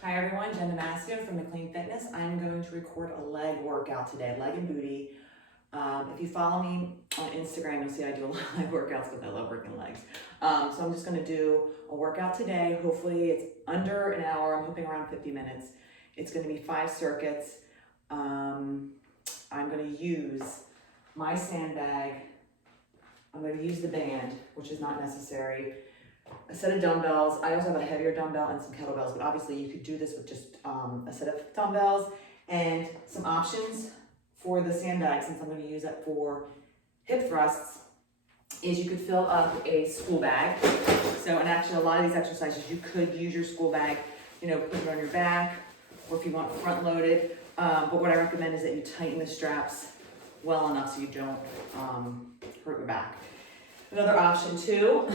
Hi everyone, Jen Damasio from McLean Fitness. I'm going to record a leg workout today, leg and booty. If you follow me on Instagram, you'll see I do a lot of leg workouts because I love working legs. So I'm just going to do a workout today. Hopefully it's under an hour. I'm hoping around 50 minutes. It's going to be 5 circuits. I'm going to use my sandbag. I'm going to use the band, which is not necessary. A set of dumbbells. I also have a heavier dumbbell and some kettlebells, but obviously you could do this with just a set of dumbbells and some options for the sandbag, since I'm going to use it for hip thrusts, is you could fill up a school bag. So, and actually a lot of these exercises, you could use your school bag, put it on your back, or if you want front loaded. But what I recommend is that you tighten the straps well enough so you don't hurt your back. Another option too,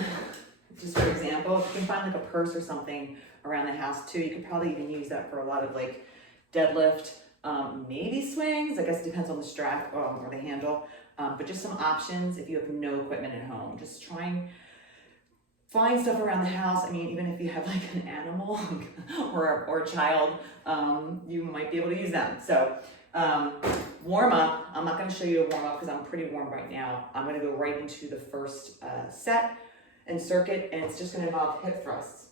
just for example, if you can find like a purse or something around the house too, you could probably even use that for a lot of like deadlift, maybe swings. I guess it depends on the strap or the handle, but just some options if you have no equipment at home. Just try and find stuff around the house. I mean, even if you have like an animal or a child, you might be able to use them. So warm up. I'm not going to show you a warm up because I'm pretty warm right now. I'm going to go right into the first set and circuit, and it's just going to involve hip thrusts.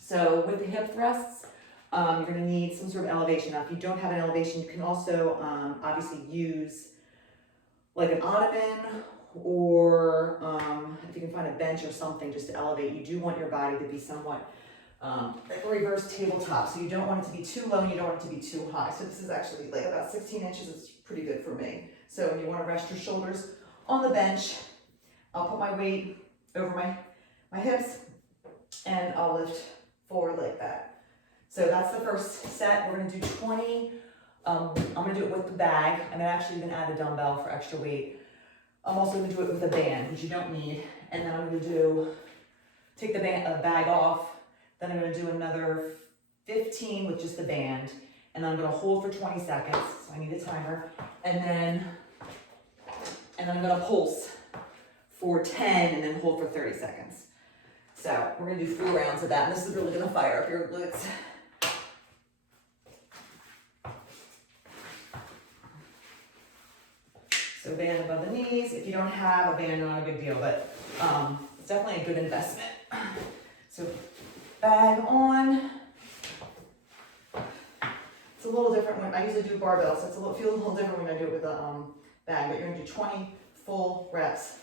So with the hip thrusts, you're going to need some sort of elevation. Now, if you don't have an elevation, you can also obviously use like an ottoman, or if you can find a bench or something just to elevate. You do want your body to be somewhat like a reverse tabletop, so you don't want it to be too low and you don't want it to be too high. So this is actually like about 16 inches. It's pretty good for me. So you want to rest your shoulders on the bench. I'll put my weight over my hips and I'll lift forward like that. So that's the first set. We're going to do 20. I'm going to do it with the bag. I'm going to actually even add a dumbbell for extra weight. I'm also going to do it with a band, which you don't need. And then I'm going to take the bag off. Then I'm going to do another 15 with just the band. And then I'm going to hold for 20 seconds. So I need a timer. And then I'm going to pulse for 10 and then hold for 30 seconds. So we're going to do 4 rounds of that. And this is really going to fire up your glutes. So band above the knees. If you don't have a band, not a big deal, but it's definitely a good investment. So bag on. It's a little different when I usually do barbell, so it feels a little different when I do it with a bag, but you're going to do 20 full reps.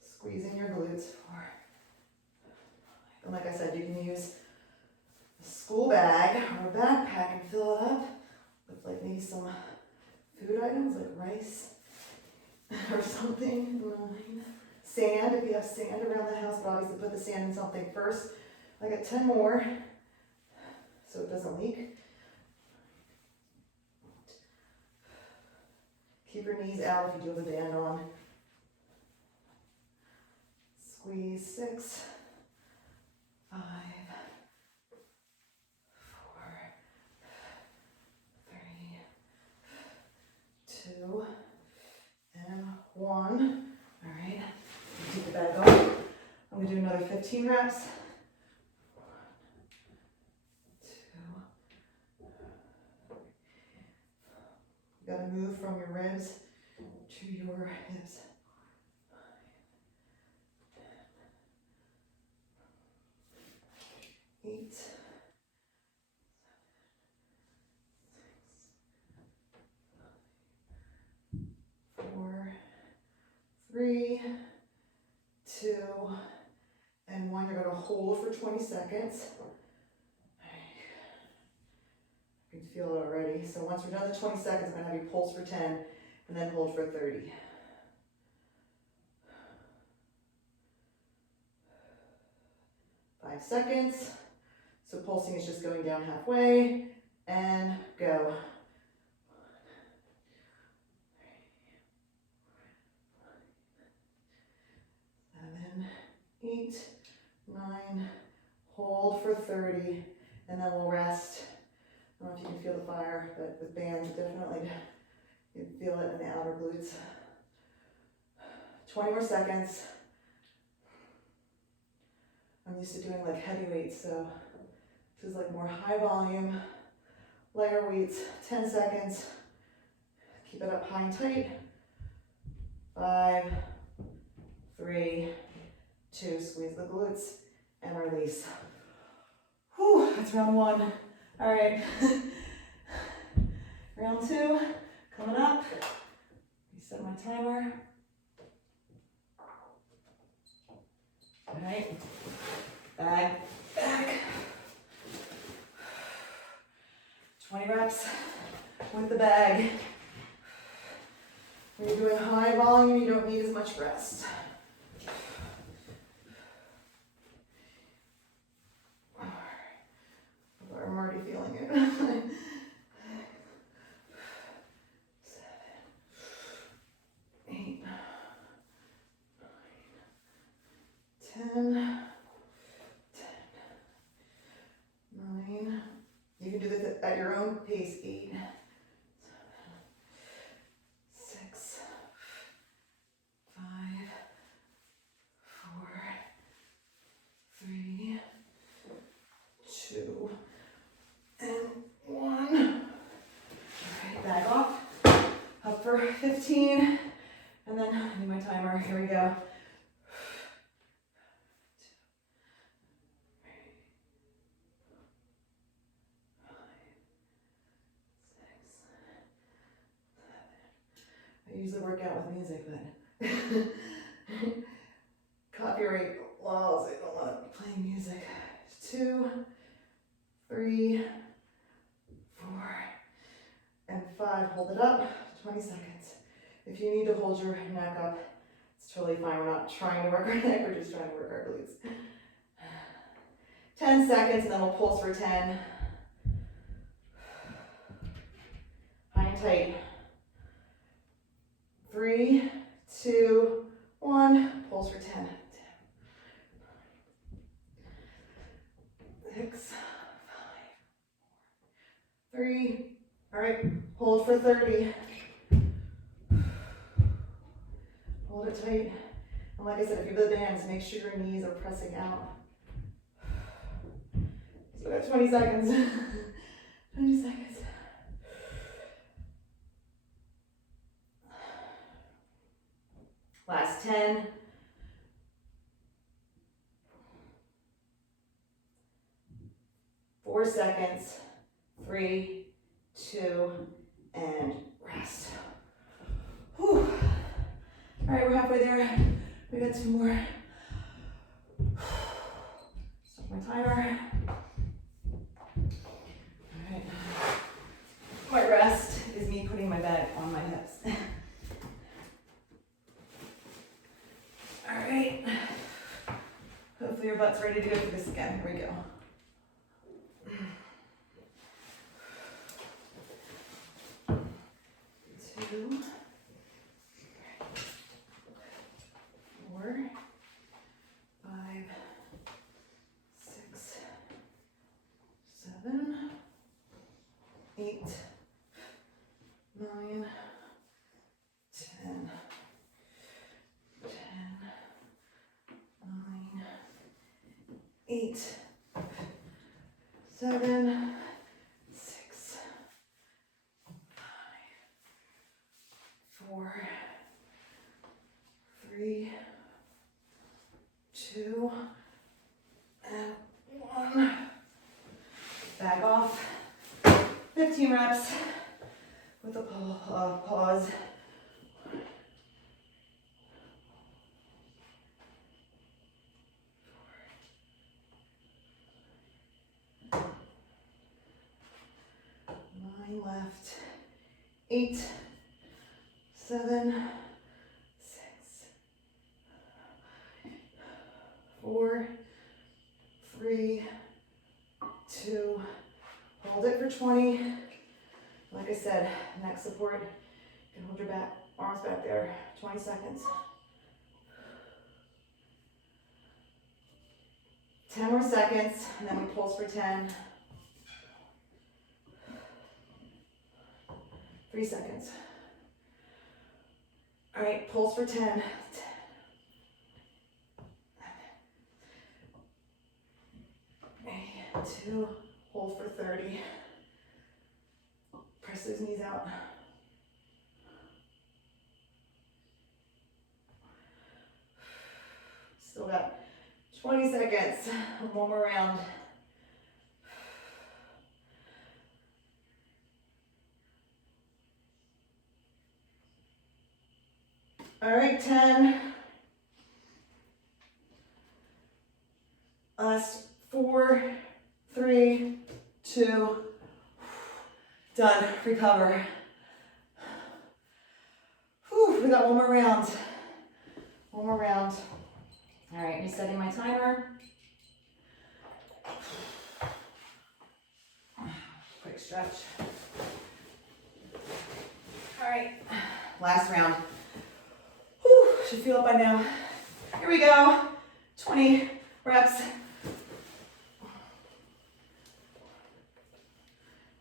Squeezing your glutes. And like I said, you can use a school bag or a backpack and fill it up with like maybe some food items like rice or something. Sand, if you have sand around the house, but obviously put the sand in something first. I got 10 more so it doesn't leak. Keep your knees out if you do have a band on. Squeeze 6, 5, 4, 3, 2, and 1. All right, keep the bag on. I'm going to do another 15 reps. 1, 2. You got to move from your ribs to your hips. 8, 7, 6, 4, 3, 2, and 1. You're going to hold for 20 seconds. You can feel it already. So once we're done the 20 seconds, I'm going to have you pulse for 10 and then hold for 30. Five seconds. So pulsing is just going down halfway, and go. 7, 8, 9, hold for 30, and then we'll rest. I don't know if you can feel the fire, but with bands, definitely you feel it in the outer glutes. 20 more seconds. I'm used to doing like heavy weights, so this is like more high volume, lighter weights. 10 seconds. Keep it up high and tight. 5, 3, 2, squeeze the glutes and release. Whew, that's round 1. All right. Round 2, coming up. Reset my timer. All right, back. 20 reps with the bag. When you're doing high volume, you don't need as much rest. I'm already feeling it. 7, 8, 9, 10, 9. You can do this at your own pace. 8, 7, 6, 5, 4, 3, 2, and 1. All right, back off. Up for 15, and then I need my timer. Here we go. 2, 3, 4, 5, 6, 7. I usually work out with music, but copyright laws, I don't want to play music. 2, 3, 4, and 5. Hold it up. 20 seconds. If you need to hold your neck up, it's totally fine. We're not trying to work our neck, we're just trying to work our glutes. 10 seconds, and then we'll pulse for 10. High and tight. 3, 2, 1. Pulse for 10. 6, 5, 4, 3. All right, hold for 30. Hold it tight. And like I said, if you have the bands, make sure your knees are pressing out. So we got 20 seconds. 20 seconds. Last 10. 4 seconds. 3, 2, and rest. Whew. All right, we're halfway there. We got 2 more. Stop my timer. All right. My rest is me putting my bag on my hips. All right. Hopefully your butt's ready to go for this again. Here we go. 2, 4, 5, 6, 7, 8, 9, 10, 9, 8, 7, 6, 4, 3, 2, and 1. Back off. 15 reps with a pause. Left. 8, 7, 6, 4, 3, 2. Hold it for 20. Like I said, neck support. You can hold your back, arms back there. 20 seconds. 10 more seconds, and then we pulse for 10. 3 seconds. All right, pulse for 10. 10, 2, hold for 30. Press those knees out. Still got 20 seconds. One more round. All right, 10. Last 4, 3, 2. Done. Recover. Whew, we got one more round. One more round. All right, resetting my timer. Quick stretch. All right, last round. Whew, should feel it by now. Here we go. 20 reps.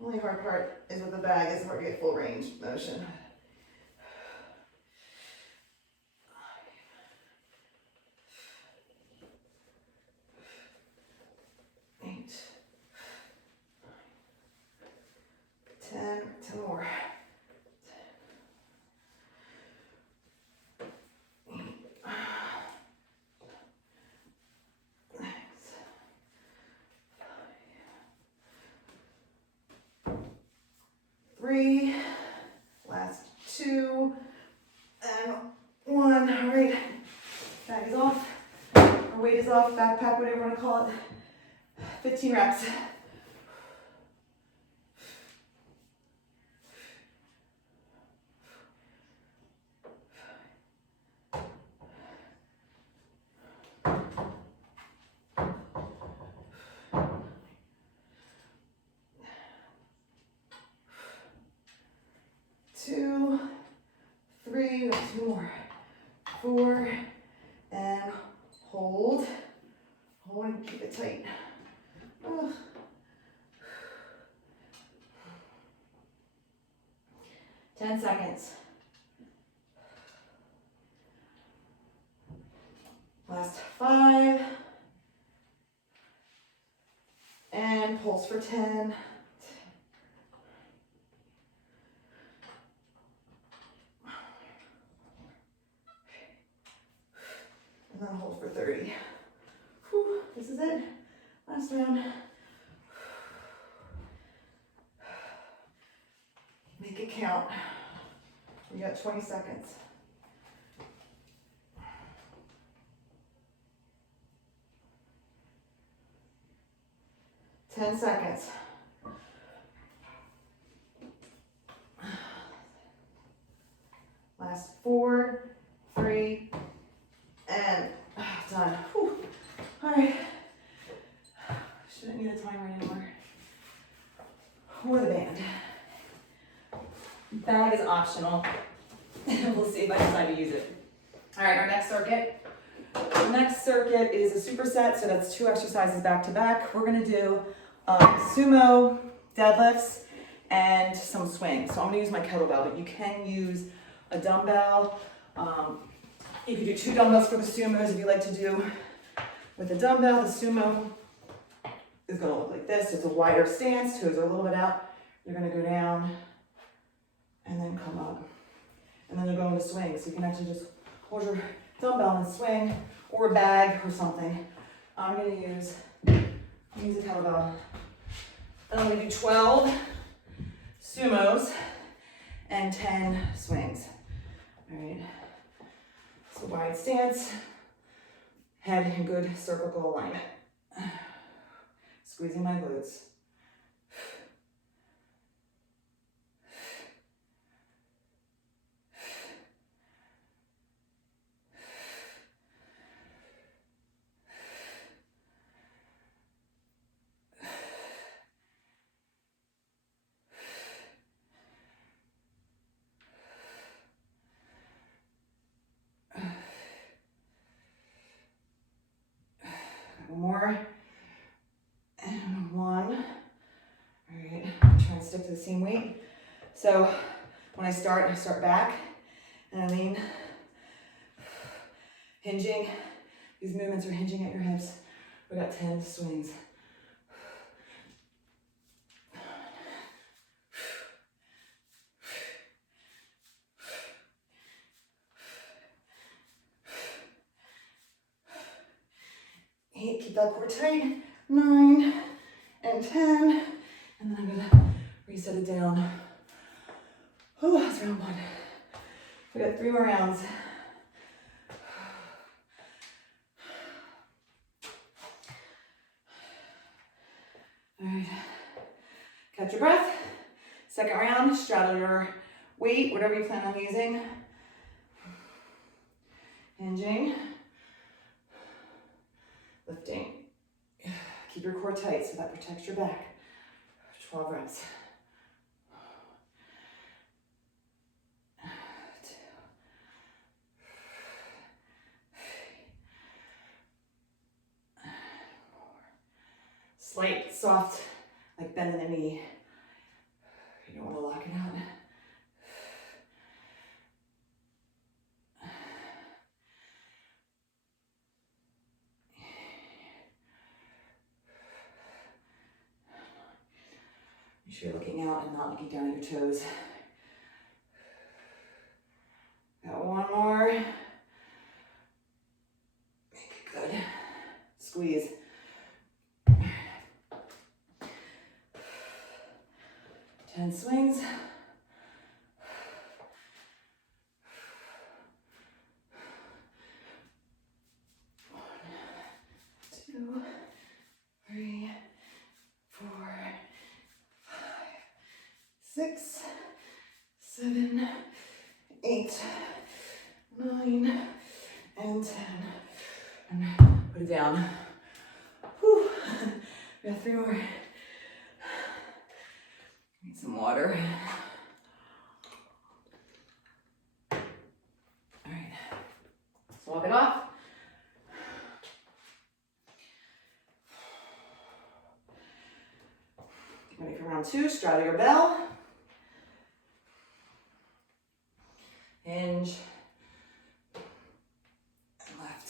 Only hard part is with the bag, it's hard to get full range motion. 8, 10 more. 8, 3, last 2, and 1. All right, bag is off, or weight is off, backpack, whatever you want to call it. 15 reps. Two, 3, 2 more, 4, and hold. Hold and keep it tight. Oh. 10 seconds. Last 5. And pulse for 10. And then hold for 30. Whew, this is it. Last round. Make it count. We got 20 seconds. Ten seconds. Last 4, 3, and done. Whew. All right. Shouldn't need a timer anymore. Or the band. Bag is optional. We'll see if I decide to use it. All right, our next circuit. The next circuit is a superset, so that's 2 exercises back to back. We're gonna do sumo, deadlifts, and some swings. So I'm gonna use my kettlebell, but you can use a dumbbell. You can do 2 dumbbells for the sumos if you like to do with a dumbbell. The sumo is gonna look like this. It's a wider stance, toes are a little bit out. You're gonna go down and then come up. And then you'll go into swing. So you can actually just hold your dumbbell and swing, or a bag or something. I'm gonna use a kettlebell. And I'm gonna do 12 sumos and 10 swings. All right, so wide stance, head in good cervical alignment. Squeezing my glutes. One more, and 1. All right, I'm trying to stick to the same weight. So when I start back, and I lean, hinging. These movements are hinging at your hips. We got 10 swings. Keep that core tight. 9 and 10. And then I'm gonna reset it down. Oh, that's round 1. We got 3 more rounds. All right, catch your breath. Second round, straddle your weight, whatever you plan on using. Hinging, lifting. Keep your core tight so that protects your back. 12 reps. 2. Slight, soft, like bend in the knee. You don't want to lock it out. Make sure you're looking out and not looking down at your toes. Got 1 more. Make it good. Squeeze. 10 swings. 1, 2, 3, 4, 5, 6, 7, 8, 9, and 10. And put it down. Whew. We got 3 more. Need some water. All right, let's walk it off. Ready for round 2, straddle your bell. Hinge. And left.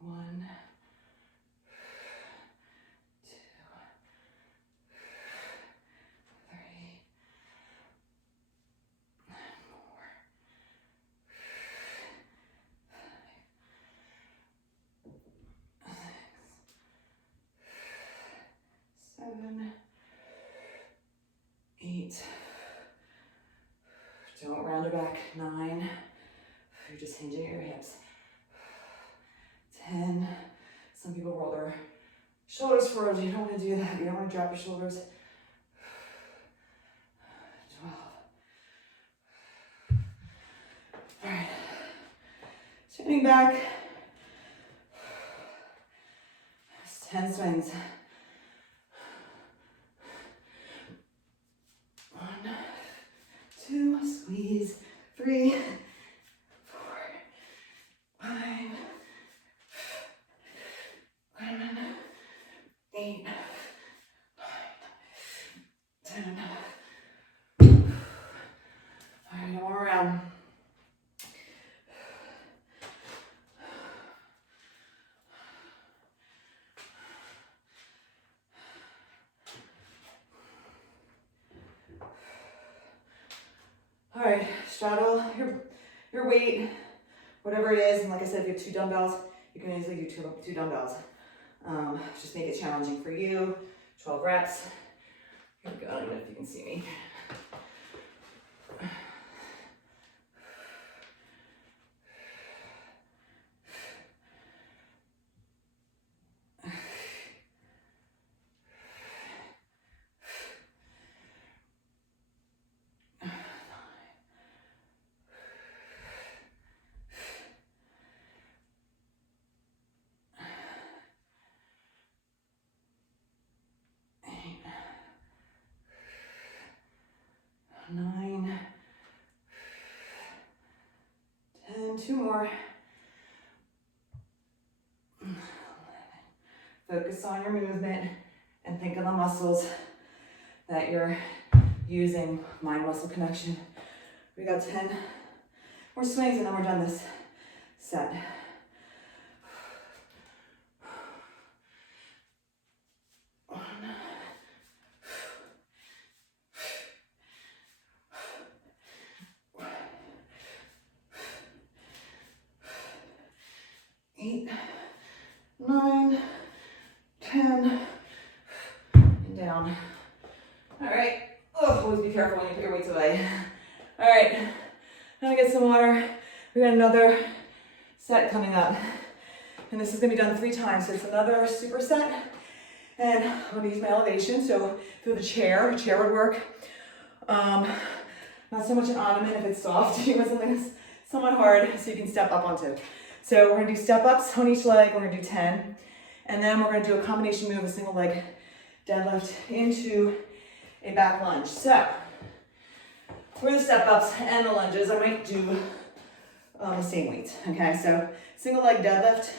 1, 2, 3, 4, 5, 6, 7, 8. Don't round it back. 9. You're just hinging at your hips. 10. Some people roll their shoulders forward. You don't want to do that. You don't want to drop your shoulders. 12. All right. Turning back. 10 swings. 1, 2, squeeze. 3, 4, 5, 7, 8, 9, 10. All right, one more round. All right, straddle your weight, whatever it is. And like I said, if you have 2 dumbbells, you can easily do two dumbbells. Just make it challenging for you. 12 reps. Here we go. I don't know if you can see me. Nine, 10, 2 more. 11. Focus on your movement and think of the muscles that you're using. Mind-muscle connection. We got 10 more swings and then we're done this set. always be careful when you put your weights away. All right, now get some water. We got another set coming up. And this is gonna be done 3 times. So it's another superset. And I'm gonna use my elevation. So through the chair would work. Not so much an ottoman if it's soft. You want something that's somewhat hard so you can step up onto. So we're gonna do step ups on each leg. We're gonna do 10. And then we're gonna do a combination move, a single leg deadlift into a back lunge. So for the step ups and the lunges, I might do the same weights, okay? So single leg deadlift,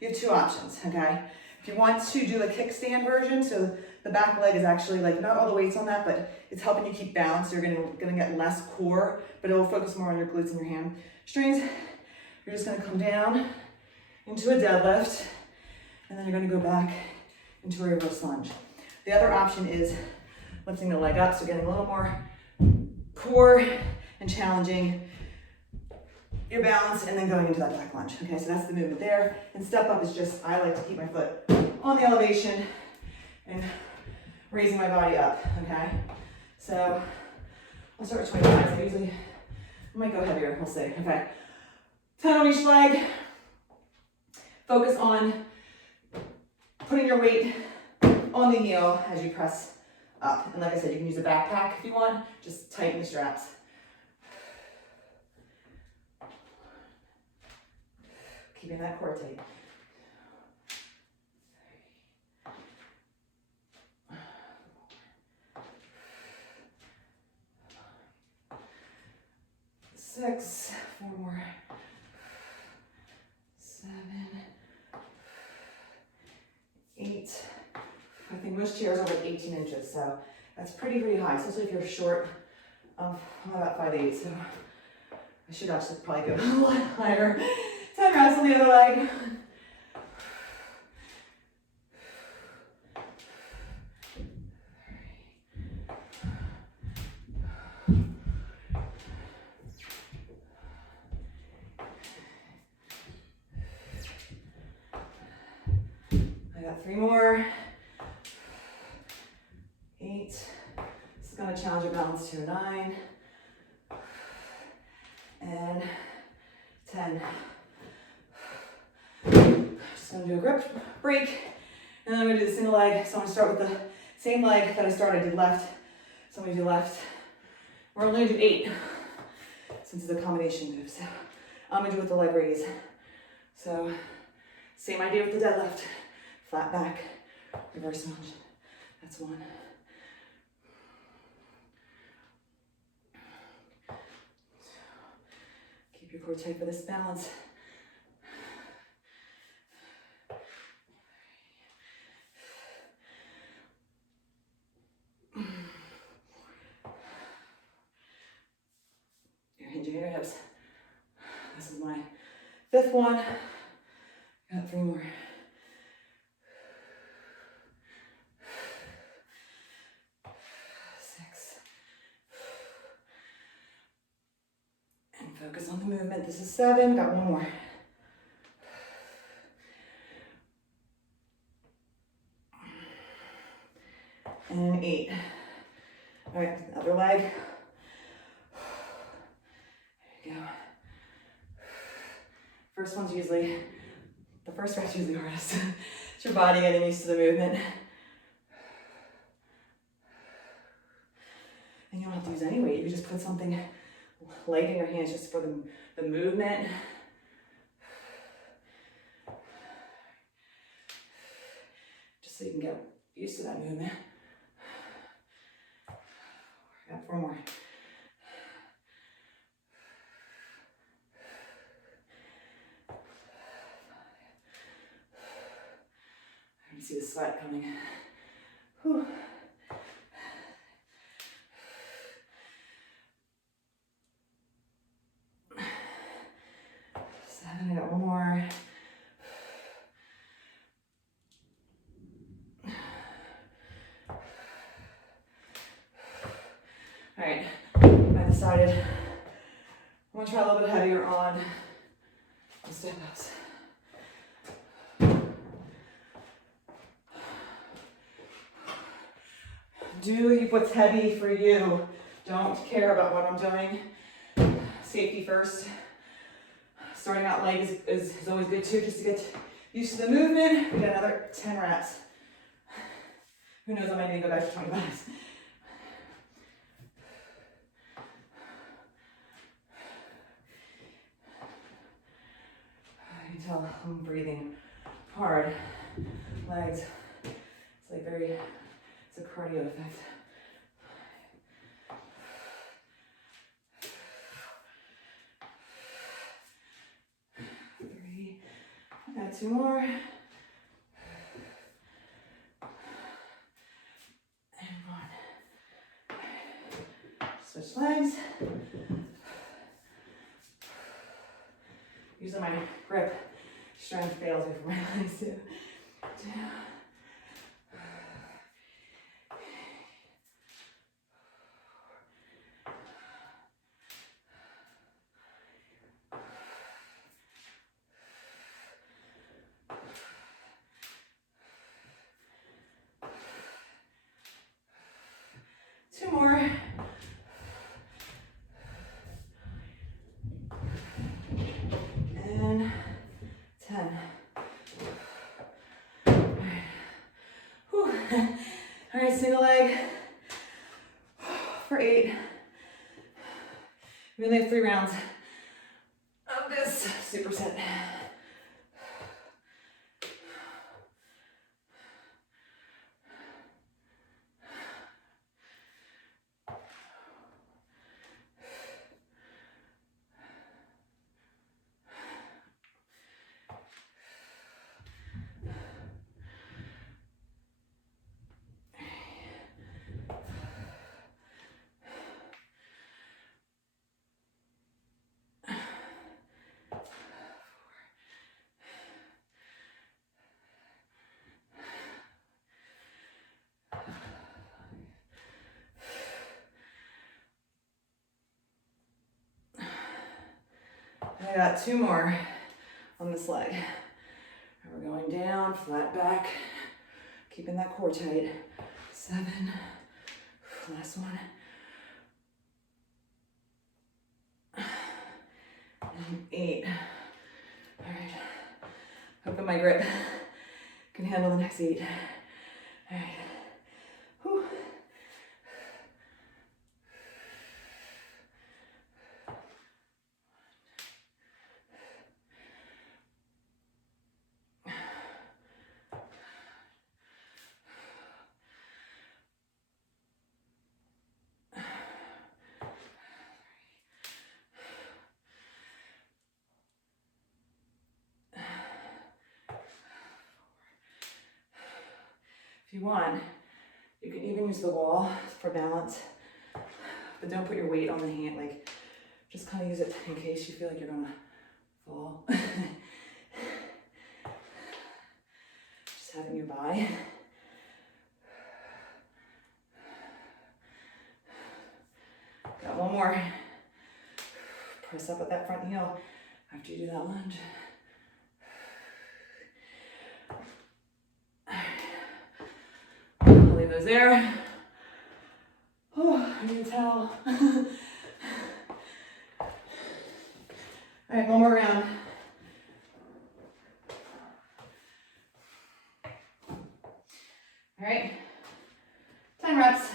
you have 2 options, okay? If you want to do a kickstand version, so the back leg is actually like not all the weights on that, but it's helping you keep balance. You're gonna get less core, but it will focus more on your glutes and your hamstrings. You're just gonna come down into a deadlift, and then you're gonna go back into a reverse lunge. The other option is lifting the leg up, so getting a little more core and challenging your balance, and then going into that back lunge. Okay, so that's the movement there. And step up is just, I like to keep my foot on the elevation and raising my body up, okay? So I'll start with 25. I might go heavier, we'll see, okay? 10 on each leg. Focus on putting your weight on the heel as you press up. And like I said, you can use a backpack if you want, just tighten the straps. Keeping that core tight. Six, 4 more. 7, 8. I think most chairs are like 18 inches, so that's pretty high, especially if you're short. I'm about 5'8", so I should actually probably go a lot higher. 10 reps on the other leg. I got 3 more. 8. This is going to challenge your balance to 9. And 10. Just gonna do a grip break, and then I'm gonna do the single leg. So I'm gonna start with the same leg that I started. I did left, so I'm gonna do left. We're only gonna do 8, since it's a combination move. So I'm gonna do it with the leg raise. So same idea with the deadlift. Flat back, reverse lunge. That's 1. Keep your core tight for this balance. Hinging your hips. This is my 5th one. Got 3 more. 6. And focus on the movement. This is 7. Got 1 more. And 8. All right, other leg. Go. First one's usually, the first rep's usually hardest. It's your body getting used to the movement. And you don't have to use any weight. You can just put something light in your hands just for the movement. Just so you can get used to that movement. I got 4 more. I see the sweat coming. Whew. 7, I got 1 more. All right, I decided I'm gonna try a little bit heavier on the step ups. Do what's heavy for you. Don't care about what I'm doing. Safety first. Starting out leg is always good too, just to get used to the movement. We got another 10 reps. Who knows, I might need to go back to 25. You can tell I'm breathing hard. Legs. It's like it's a cardio effect. 3. Add 2 more. And 1. Switch legs. Using my grip. Strength fails me for my legs too. 2. 2 more. And 10. Whew. All right, single leg for 8. We only have 3 rounds of this superset. I got 2 more on this leg. And we're going down, flat back, keeping that core tight. 7, last one. And 8. All right, hoping my grip can handle the next 8. All right, whew. If you want, you can even use the wall for balance, but don't put your weight on the hand, like just kind of use it in case you feel like you're gonna fall. Just have it nearby. Got 1 more. Press up at that front heel after you do that lunge. I'll leave those there. Oh, I need a towel. All right, 1 more round. All right, 10 reps.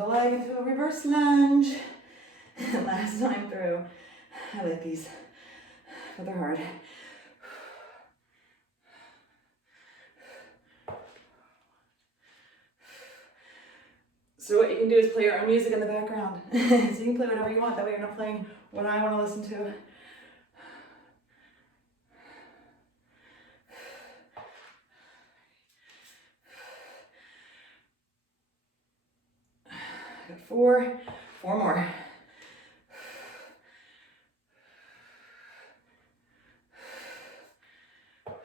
single leg into a reverse lunge. Last time through. I like these, but they're hard. So what you can do is play your own music in the background. So you can play whatever you want, that way you're not playing what I want to listen to. Got four more. 4.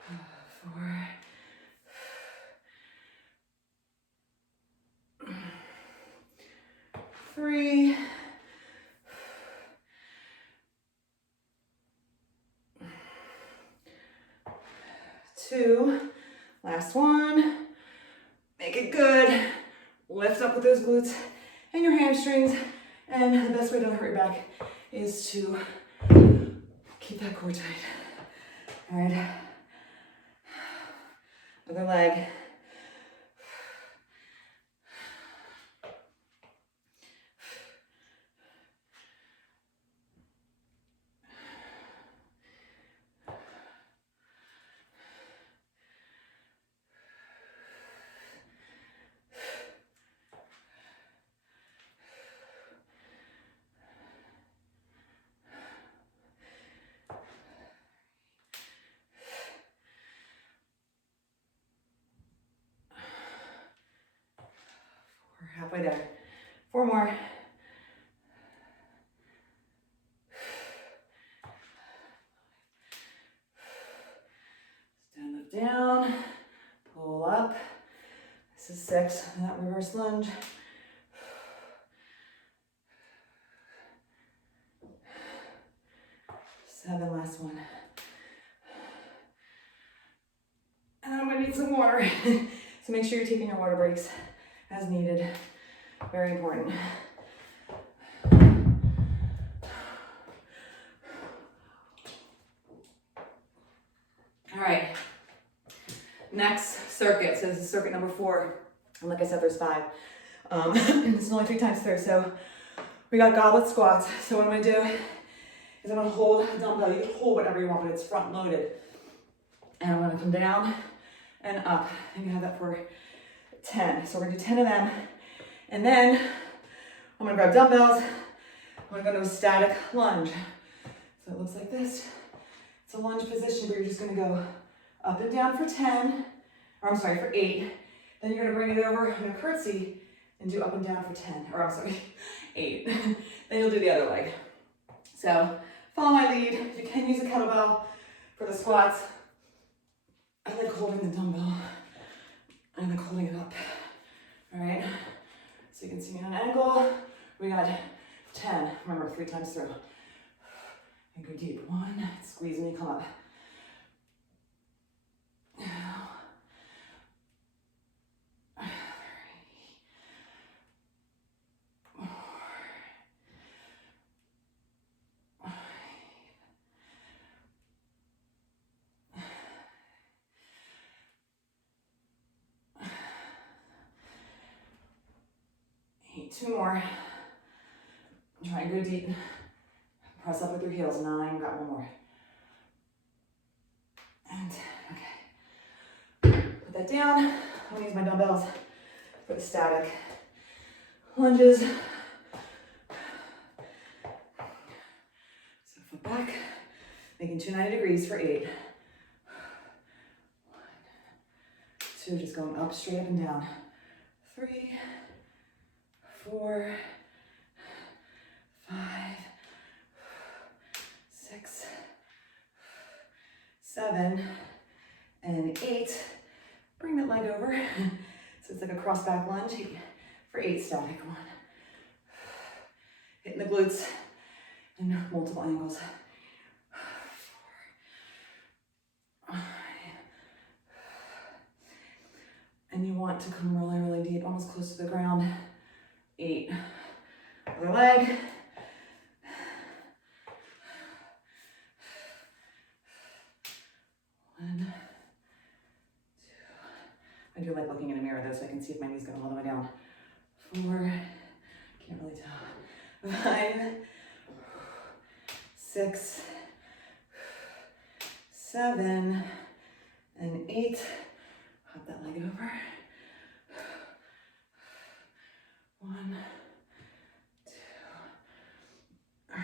3. 2. Last one. Make it good. Lift up with those glutes and your hamstrings. And the best way to hurt your back is to keep that core tight. All right. Other leg. We're halfway there. 4 more. Stand up, down, pull up. This is 6, that reverse lunge. 7, last one. And I'm gonna need some water. So make sure you're taking your water breaks as needed. Very important. All right, next circuit. So this is circuit number 4. And like I said, there's 5. This is only 3 times through. So we got goblet squats. So what I'm gonna do is I'm gonna hold a dumbbell. You can hold whatever you want, but it's front loaded. And I'm gonna come down and up. I'm gonna have that for 10. So we're gonna do 10 of them. And then I'm gonna grab dumbbells. I'm gonna go to a static lunge. So it looks like this. It's a lunge position where you're just gonna go up and down for 10, or I'm sorry, for 8. Then you're gonna bring it over in a curtsy and do up and down for 10, or I'm sorry, 8. Then you'll do the other leg. So follow my lead. You can use a kettlebell for the squats. I like holding the dumbbell. I like holding it up. All right, so you can see me on an angle. We got 10, remember 3 times through. And go deep. 1, squeeze and you come up. 2, 3, 4, 5, 8, 2 more. Try and go deep. Press up with your heels. 9, got 1 more. And, okay. Put that down. I'm gonna use my dumbbells for the static lunges. So foot back, making 290 degrees for 8. 1, 2, just going up, straight up and down. 3, 4, 5, 6, 7, and 8. Bring that leg over. So it's like a cross back lunge for 8 static. 1. Hitting the glutes in multiple angles. 4, 5. And you want to come really, really deep, almost close to the ground. 8. Other leg. 1, 2. I do like looking in a mirror though, so I can see if my knees go all the way down. 4, Can't really tell. 5, 6, 7, and 8. Hop that leg over. 1, 2, 3,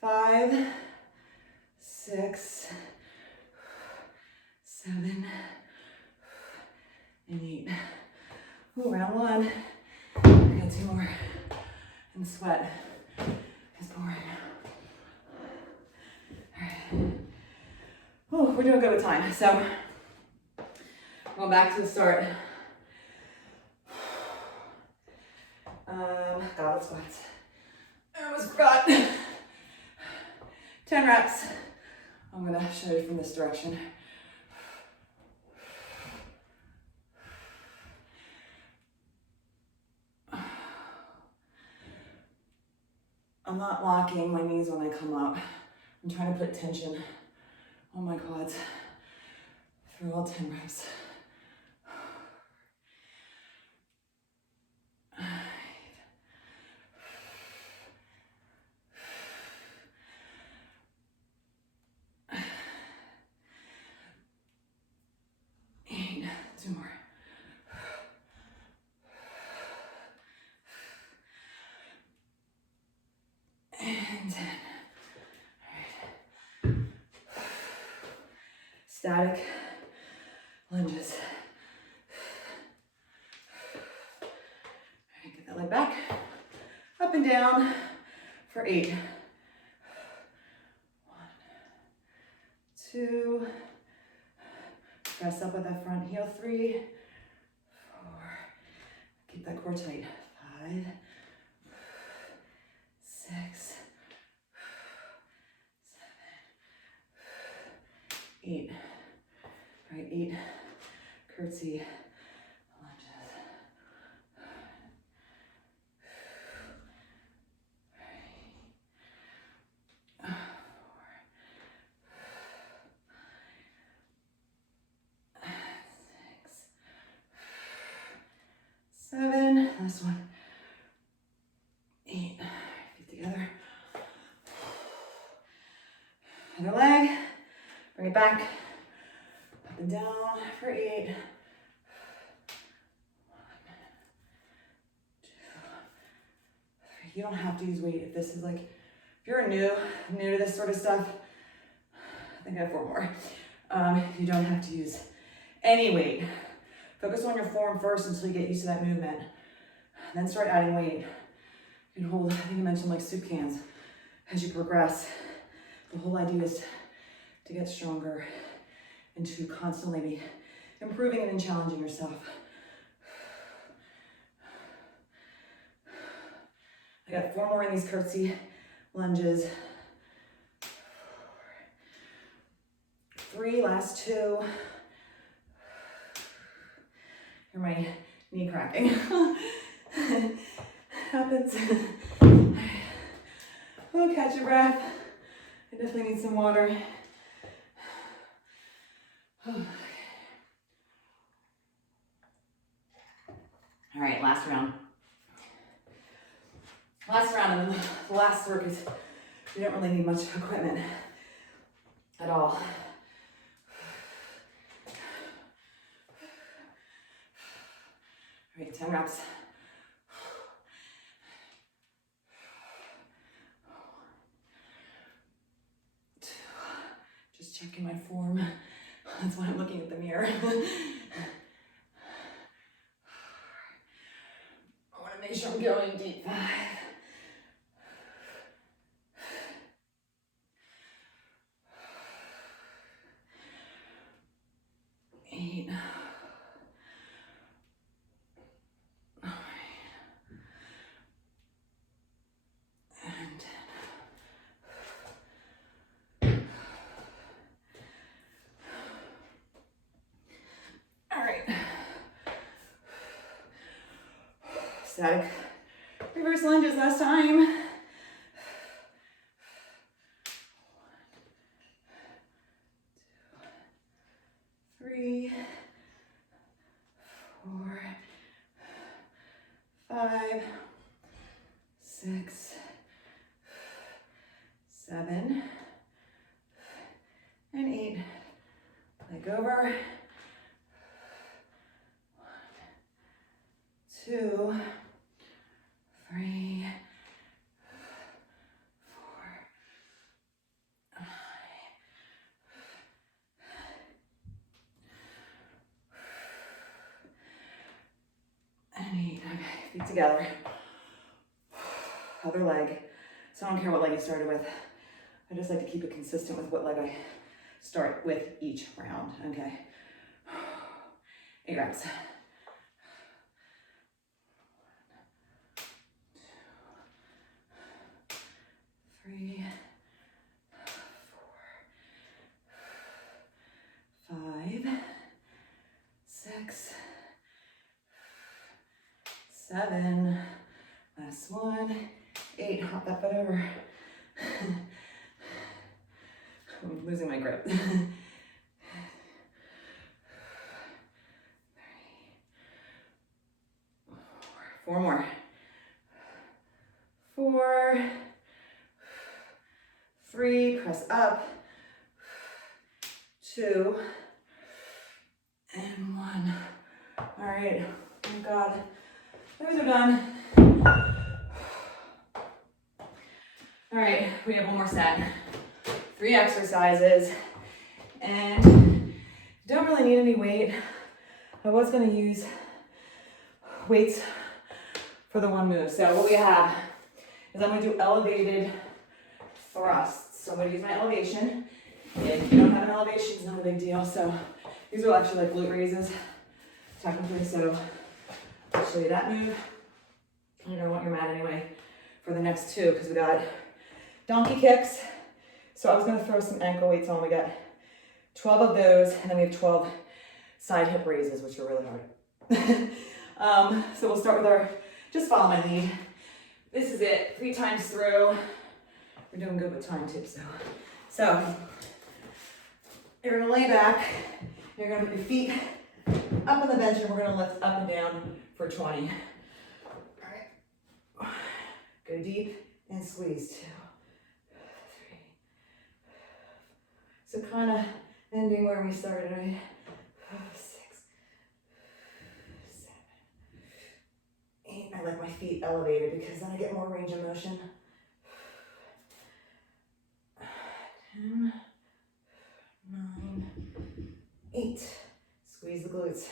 4, 5, 6, 7, and 8. Ooh, round 1. We got 2 more. And the sweat is pouring. All right. Ooh, we're doing good with time. So, going back to the start. Goblet squats. I almost forgot. 10 reps. I'm gonna show you from this direction. I'm not locking my knees when I come up. I'm trying to put tension on my quads through all 10 reps. Two more. And 10. All right. Static lunges. All right, get that leg back. Up and down for 8. 1, 2. Press up with that front heel. 3, 4. Keep that core tight. 5, 6, 7, 8. All right, 8. Curtsy lunges. 4, 6, 7. Last one. 8. Feet together. Other leg. Bring it back. Up and down for 8. 1, 2, 3. You don't have to use weight if this is like, if you're new to this sort of stuff. I think I have 4 more. You don't have to use any weight. Focus on your form first until you get used to that movement. Then start adding weight. You can hold, I think I mentioned like soup cans as you progress. The whole idea is to get stronger and to constantly be improving and then challenging yourself. I got 4 more in these curtsy lunges. 3, last 2. Hear my knee cracking. Happens. Oh, catch your breath. I definitely need some water. All right, last round. Last round, and the last work is, you don't really need much equipment at all. All right, 10 reps. Just checking my form. That's why I'm looking at the mirror. I want to make sure I'm going deep. 5. 8. 9. And 10. All right. Static reverse lunges last time. 1, 2, 3, 5, 6, 7, and 8. Leg over. 1, 2, 3, 4, 5, and 8. Okay, feet together. Other leg. So I don't care what leg you started with. I just like to keep it consistent with what leg I start with each round. Okay. 8 reps. 1, 2, 3, 4, 5, 6, 7. Last one. 8. Hop that foot over. I'm losing my grip. 3, 4 more. 4, 3, press up. 2, and 1. All right, thank God. Those are done. All right, we have one more set. 3 exercises, and don't really need any weight. I was gonna use weights for the one move. So what we have is I'm gonna do elevated thrusts. So I'm gonna use my elevation. If you don't have an elevation, it's not a big deal. So these are actually like glute raises, technically. So I'll show you that move. You don't want your mat anyway for the next 2, because we got donkey kicks. So I was gonna throw some ankle weights on. We got 12 of those, and then we have 12 side hip raises, which are really hard. So we'll start with our, just follow my lead. This is it, 3 times through. We're doing good with time tips though. So you're gonna lay back, you're gonna put your feet up on the bench, and we're gonna lift up and down for 20. All right, go deep and squeeze. 2, 3. So kind of ending where we started, right? 6, 7, 8. I like my feet elevated because then I get more range of motion. 10, 9, 8. Squeeze the glutes.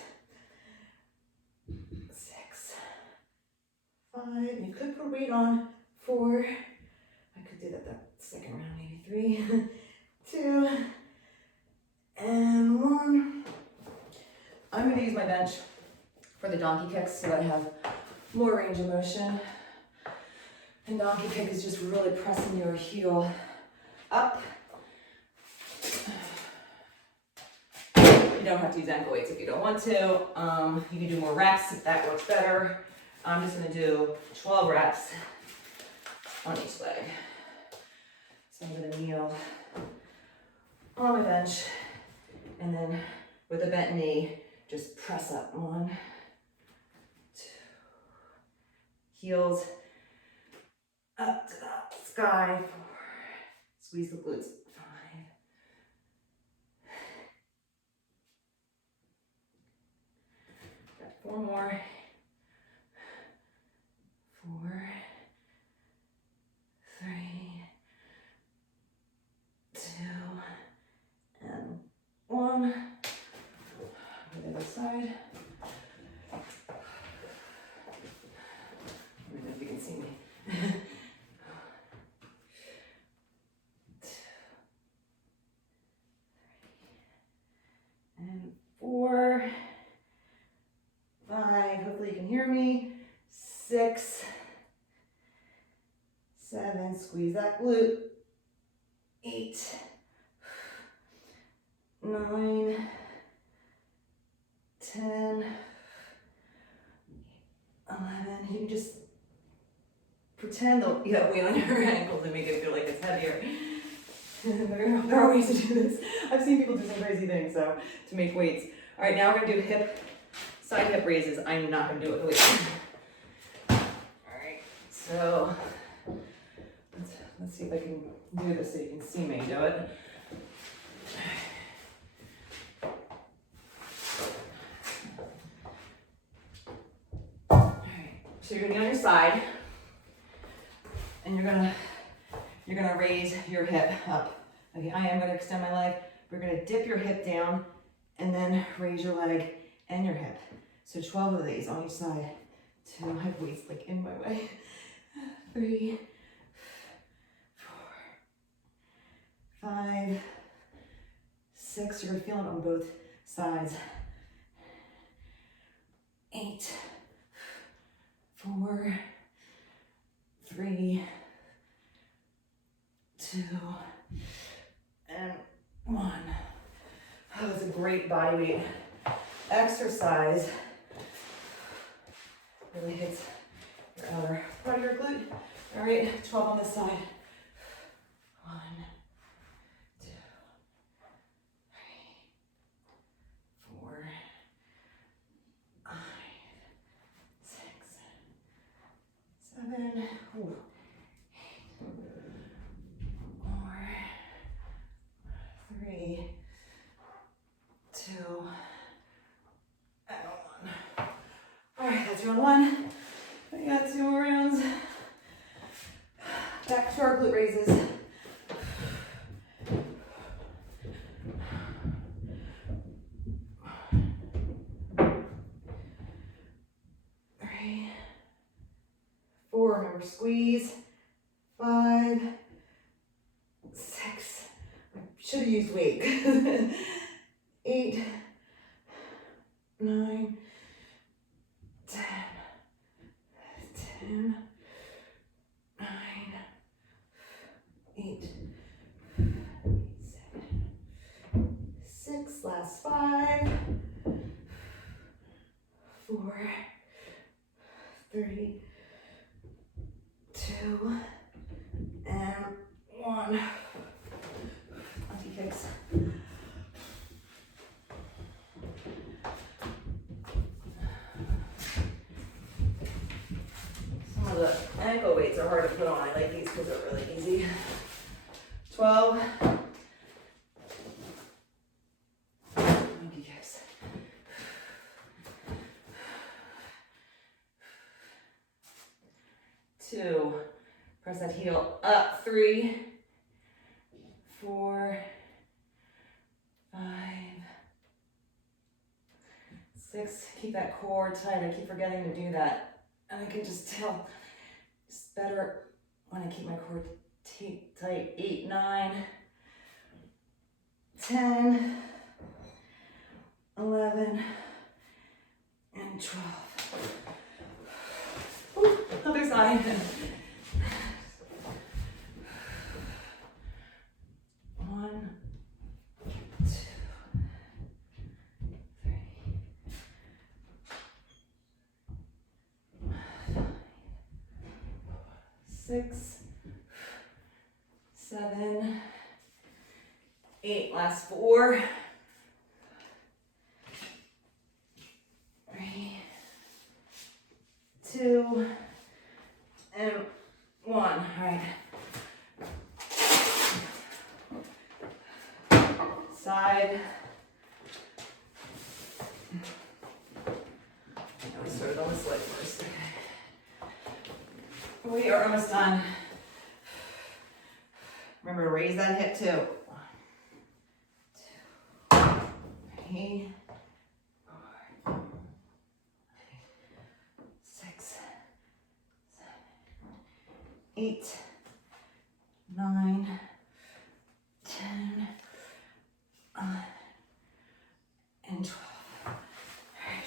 6, 5. You could put weight on. 4. I could do that second round, maybe 3, 2, and 1. I'm going to use my bench for the donkey kicks so that I have more range of motion. And donkey kick is just really pressing your heel up. You don't have to use ankle weights if you don't want to. You can do more reps if that works better. I'm just going to do 12 reps on each leg. So I'm going to kneel on my bench, and then with a bent knee, just press up. 1, 2, heels up to the sky. 4, squeeze the glutes. 5, got 4 more. 4, 3, 2, and 1. Go to the other side. I don't know if you can see me. 2, 3, and 4, 5. Hopefully you can hear me. 6, 7. Squeeze that glute. 8, 9, 10, 11. You can just pretend that you have weight on your ankles and make it feel like it's heavier. There are ways to do this. I've seen people do some crazy things to make weights. All right, now we're gonna do side hip raises. I'm not gonna do it with weights. So let's see if I can do this so you can see me do it. So you're gonna be on your side, and you're gonna raise your hip up. Okay, I am gonna extend my leg. We're gonna dip your hip down, and then raise your leg and your hip. So 12 of these on each side. 2, I have weights like in my way. 3, 4, 5, 6. You're gonna feel it on both sides. 8, 4, 3, 2, and 1. That was a great body weight exercise. Really hits your outer part of your glute. All right, 12 on this side. 1, 2, 3, 4, 5, 6, 7. Ooh. 4, 3, 2, and 1. All right, that's round 1. We got 2 more rounds. Back to our glute raises. 3, 4. Remember, squeeze. 5, 6. I should have used weight. 8, 9, 10, 10, 9, 8, 7, 6, last 5, 4, 3, 2, and 1. Monkey kicks. Some of the ankle weights are hard to put on. I like these because they're really easy. 12. Monkey kicks. 2. Press that heel up. 3, 4, 5, 6. Keep that core tight. I keep forgetting to do that. And I can just tell it's better when I keep my core tight. 8, 9, 10, 11, and 12. Ooh, other side. 1, 2, 3, 5, 6, 7, 8. Last 4, 3, 2, and 1. All right. Side. We started on this leg first. Okay. We are almost done. Remember to raise that hip too. 1, 2, 3, 4, 5, 6, 7, 8, 9, 10, and 12. All right.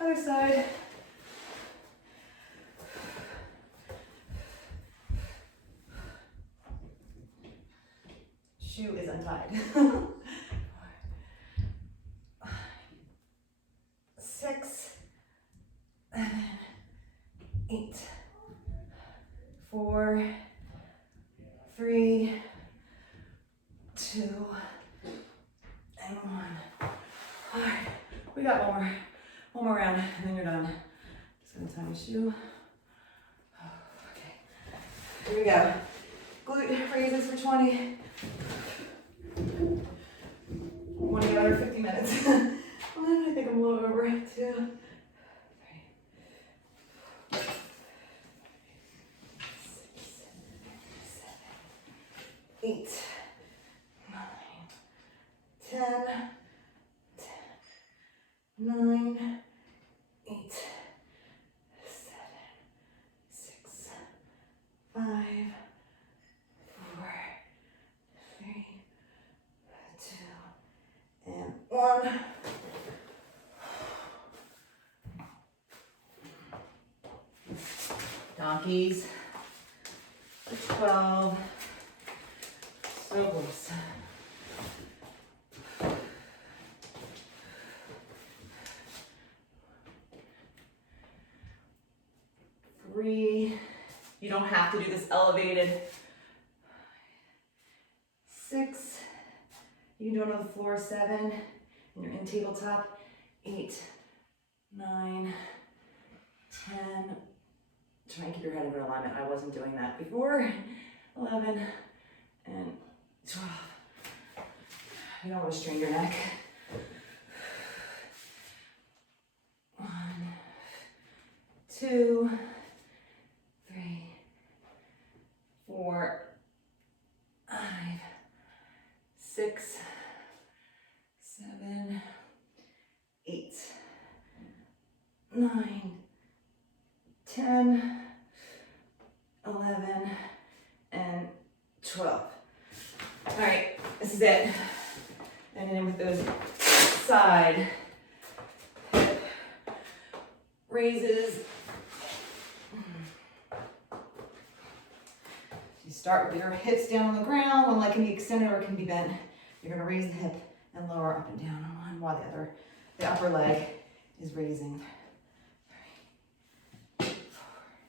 Other side. Shoe is untied. 4, 5, 6, 7, 8, 4, 3, 2, and 1. All right, we got one more round, and then you're done. Just gonna tie my shoe. Here we go. Glute raises for 20. I want to get under 50 minutes. I think I'm a little over 2, 3, 4, 5, 6, 7, 8, 9, 10, 9, 8, 7, 6, 5, 4, 3, 2, and 1. Donkeys for 12. So close. Three. You don't have to do this elevated. 6. You can do it on the floor. 7. And you're in tabletop. 8, 9, 10. Try and keep your head in good alignment. I wasn't doing that before. 11 and 12. You don't want to strain your neck. 1, 2, 3, 4, 5, 6, 7, 8, 9, 10, 11, and 12. All right, this is it. And then with those side hip raises, you start with your hips down on the ground. One leg can be extended or it can be bent. You're gonna raise the hip and lower up and down on one while the upper leg is raising.